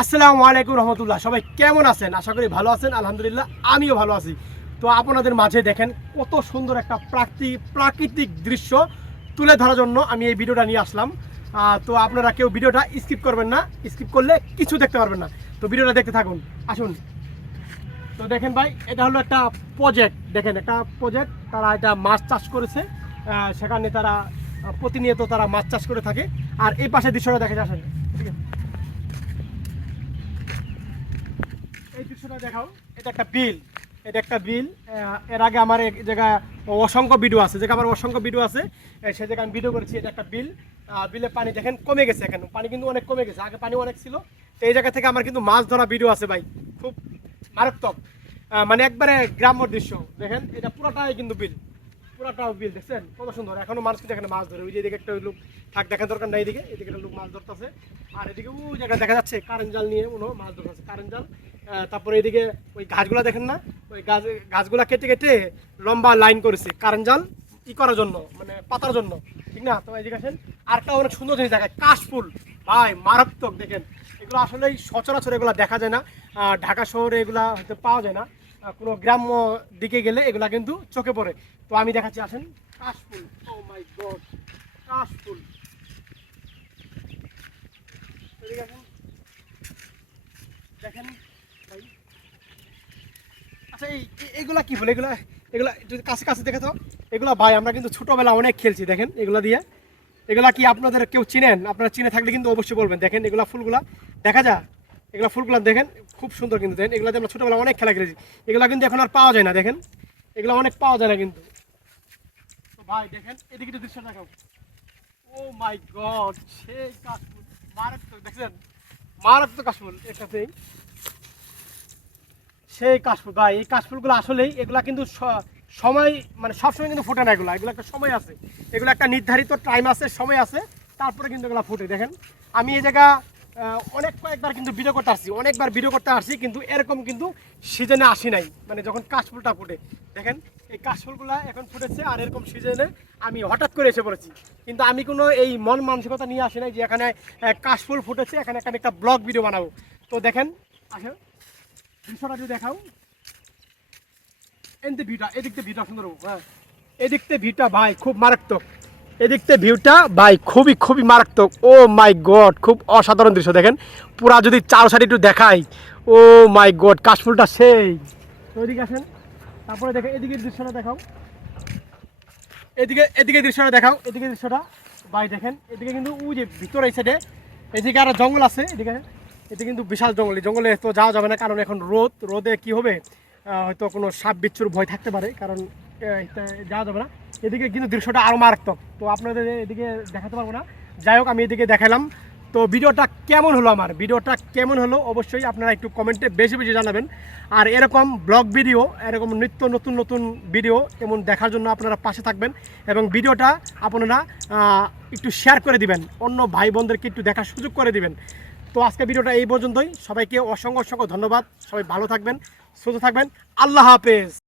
আসসালামু আলাইকুম রহমতুল্লাহ। সবাই কেমন আছেন? আশা করি ভালো আছেন, আলহামদুলিল্লাহ, আমিও ভালো আছি। তো আপনাদের মাঝে দেখেন কত সুন্দর একটা প্রাকৃতিক প্রাকৃতিক দৃশ্য তুলে ধরার জন্য আমি এই ভিডিওটা নিয়ে আসলাম। তো আপনারা কেউ ভিডিওটা স্কিপ করবেন না, স্কিপ করলে কিছু দেখতে পারবেন না। তো ভিডিওটা দেখতে থাকুন, আসুন। তো দেখেন ভাই, এটা হলো একটা প্রজেক্ট দেখেন, একটা প্রজেক্ট তারা এটা মাছ চাষ করেছে। সেখানে তারা প্রতিনিয়ত তারা মাছ চাষ করে থাকে। আর এই পাশে দৃশ্যটা দেখে আসেন ঠিক আছে এই দৃশ্যটা এটা একটা বিল। এটা একটা বিল। এর আগে আমার এক অসংখ্য আছে। অসংখ্য আছে। সে জায়গায় আমি করেছি, এটা একটা বিল। পানি দেখেন, কমে গেছে এখন। পানি কিন্তু অনেক কমে গেছে। আগে পানি অনেক ছিল। তো এই জায়গা থেকে আমার কিন্তু মাছ ধরা ভিডিও আছে ভাই। খুব মারাত্মক। মানে একবারে গ্রাম্য দৃশ্য। দেখেন, এটা পুরোটাই কিন্তু বিল। পুরোটাও বিল, দেখছেন? কত সুন্দর। এখনও মানুষ কিন্তু এখানে মাছ ধরে। ওই যে এদিকে একটা লোক থাক দেখার দরকার নাই এদিকে। এদিকে একটা লোক মাছ ধরতেছে। আর এদিকে ওই জায়গায় দেখা যাচ্ছে কারেন্ট জাল নিয়ে মনে মাছ ধরতেছে। কারেন্ট জাল। তারপরে এদিকে ওই গাছগুলা দেখেন না? ওই গাছ, গাছগুলা কেটে কেটে লম্বা লাইন করেছে কারেন্ট জাল ই করার জন্য মানে পাতার জন্য। ঠিক না? তো এদিকে আসেন, আরেকটা অনেক সুন্দর জিনিস দেখায় কাশফুল ভাই, মারাত্মক, দেখেন। এগুলো আসলে সচরাচর এগুলো দেখা যায় না। ঢাকা শহরে এগুলা হয়তো পাওয়া যায় না। কোনো গ্রাম্য দিকে গেলে এগুলা কিন্তু চোখে পড়ে। তো আমি দেখাচ্ছি, আসেন কাশফুল ও মাই গড কাশফুল এদিকে আসেন। দেখেন ভাই আচ্ছা এই, এই- এইগুলা কি বলে? এগুলা এগুলা একটু কাছে কাছে দেখে তো। এগুলা ভাই, আমরা কিন্তু ছোটবেলা অনেক খেলছি, দেখেন, এগুলা দিয়ে। এগুলা কি আপনাদের কেউ চিনেন? আপনারা চিনে থাকলে কিন্তু অবশ্যই বলবেন। দেখেন, এগুলা ফুলগুলা, দেখা যায় এগুলা ফুলগুলা দেখেন, খুব সুন্দর কিন্তু, দেখেন, এগুলা দিয়ে আমরা ছোটবেলা অনেক খেলা খেলেছি। এগুলা কিন্তু এখন আর পাওয়া যায় না, দেখেন। এগুলা অনেক পাওয়া যায় না কিন্তু। ভাই, দেখেন, এদিকে একটু দৃশ্য দেখাও। ও মাই গড, সেই কাশফুল মারাত্মক, দেখছেন? মারাত্মক কাশফুল এটাতেই সেই কাশফুল ভাই এই কাশফুলগুলো আসলেই এগুলা কিন্তু সময় মানে সবসময় কিন্তু ফোটে না এগুলো। এগুলো একটা সময় আছে। এগুলো একটা নির্ধারিত টাইম আছে, সময় আছে। তারপরে কিন্তু এগুলো ফুটে। দেখেন, আমি এই জায়গা অনেক কয়েকবার কিন্তু ভিডিও করতে আসছি, অনেকবার ভিডিও করতে আসছি, কিন্তু এরকম কিন্তু সিজনে আসি নাই। মানে যখন কাশফুলটা ফুটে। দেখেন, এই কাশফুলগুলা এখন ফুটেছে আর এরকম সিজনে আমি হঠাৎ করে এসে পড়েছি। কিন্তু আমি কোনো এই মন মানসিকতা নিয়ে আসি নাই যে এখানে কাশফুল ফুটেছে, এখানে আমি একটা ব্লগ ভিডিও বানাবো। তো দেখেন, আসেন। দৃশ্যটা দেখাও। এনতে ভিউটা এদিকতে ভিউটা সুন্দর হ্যাঁ। এদিকতে ভিউটা ভাই খুব মারাত্মক। এদিকতে ভিউটা ভাই খুবই খুবই মারাত্মক। ও মাই গড, খুব অসাধারণ দৃশ্য দেখেন। পুরা যদি চার সাইড একটু দেখাই, ও মাই গড, কাশফুলটা সেই। তো এদিকে আসেন। তারপরে দেখে এদিকে দৃশ্যটা দেখাও। এদিকে এদিকে দৃশ্যটা দেখাও এদিকে দৃশ্যটা। ভাই দেখেন, এদিকে কিন্তু ওই যে ভিতরে এই সাইডে এদিকে আরও জঙ্গল আছে, এদিকে। এদিকে কিন্তু বিশাল জঙ্গল। জঙ্গলে তো যাওয়া যাবে না, কারণ এখন রোদ। রোদে কি হবে? হয়তো কোনো সাপ বিচ্ছুর ভয় থাকতে পারে, কারণ যাওয়া যাবে না। এদিকে কিন্তু দৃশ্যটা আরও মারাত্মক। তো আপনাদের এদিকে দেখাতে পারব না। যাই হোক, আমি এদিকে দেখালাম। তো ভিডিওটা কেমন হলো আমার? ভিডিওটা কেমন হলো? অবশ্যই আপনারা একটু কমেন্টে বেশি বেশি জানাবেন। আর এরকম ব্লগ ভিডিও, এরকম নিত্য নতুন নতুন ভিডিও এমন দেখার জন্য আপনারা পাশে থাকবেন এবং ভিডিওটা আপনারা একটু শেয়ার করে দিবেন। অন্য ভাই বোনদেরকে একটু দেখার সুযোগ করে দিবেন। তো আজকে ভিডিওটা এই পর্যন্তই। সবাইকে অসংখ্য অসংখ্য ধন্যবাদ। সবাই ভালো থাকবেন, সুস্থ থাকবেন। আল্লাহ হাফেজ।